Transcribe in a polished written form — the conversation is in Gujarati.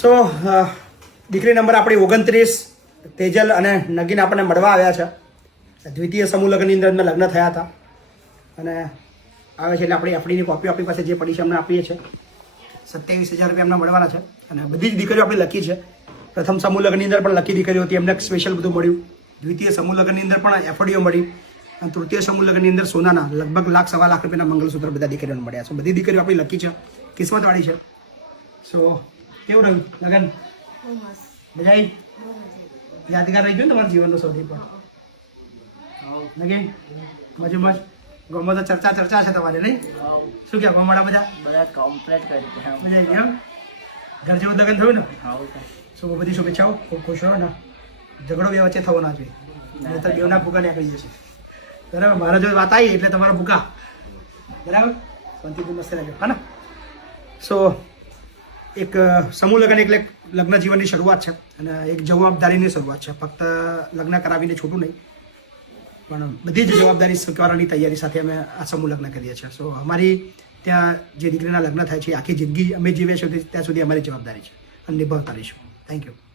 સો દીકરી નંબર આપણી 29 તેજલ અને નગીન આપણને મળવા આવ્યા છે. દ્વિતીય સમૂહ લગ્નની અંદર એમના લગ્ન થયા હતા અને આવે છે એટલે આપણે એફડીની કોપી આપણી પાસે જે પડી છે અમને આપીએ છીએ. 27,000 રૂપિયા એમને મળવાના છે અને બધી જ દીકરીઓ આપણી લકી છે. પ્રથમ સમૂહ લગ્નની અંદર પણ લકી દીકરીઓ હતી, એમને સ્પેશિયલ બધું મળ્યું. દ્વિતીય સમૂહ લગ્નની અંદર પણ એફડીઓ મળી અને તૃતીય સમૂહ લગ્નની અંદર સોનાના લગભગ લાખ સવા લાખ રૂપિયાના મંગલસૂત્ર બધા દીકરીઓને મળ્યા છે. બધી દીકરીઓ આપણી લકી છે, કિસ્મતવાળી છે. સો કેવું રહ્યું લગન? મજા આવી? યાદગાર રહી ગયું ને તમારા જીવનનું સૌથી પણ? નગીન મજુમજ ગમો તો ચર્ચા છે તમારે નહીં? શું કહે ગમવાળા બધા કમ્પ્લીટ કરી મજા આવી ગઈ એમ? ઘર જેવું લગ્ન થયું ને? શું બધી શુભેચ્છાઓ, ખૂબ ખુશ રહો ને. ઝઘડો બે વચ્ચે થવો ના જોઈએ, નહીં તો બેવના ભૂકા નીકળી જશે. બરાબર? મારા જો વાત આવી એટલે તમારા ભૂકા. બરાબર? શાંતિથી મસ્ત રહેજો હા ને? સો એક સમૂહ લગ્ન એટલે લગ્ન જીવનની શરૂઆત છે અને એક જવાબદારીની શરૂઆત છે. ફક્ત લગ્ન કરાવીને છૂટું નહીં, પણ બધી જ જવાબદારી સ્વીકારવાની તૈયારી સાથે અમે આ સમૂહ લગ્ન કરીએ છીએ. સો અમારી ત્યાં જે દીકરીના લગ્ન થાય છે આખી જિંદગી અમે જીવે છે ત્યાં સુધી અમારી જવાબદારી છે અને નિભાવતા રહીશું. Thank you.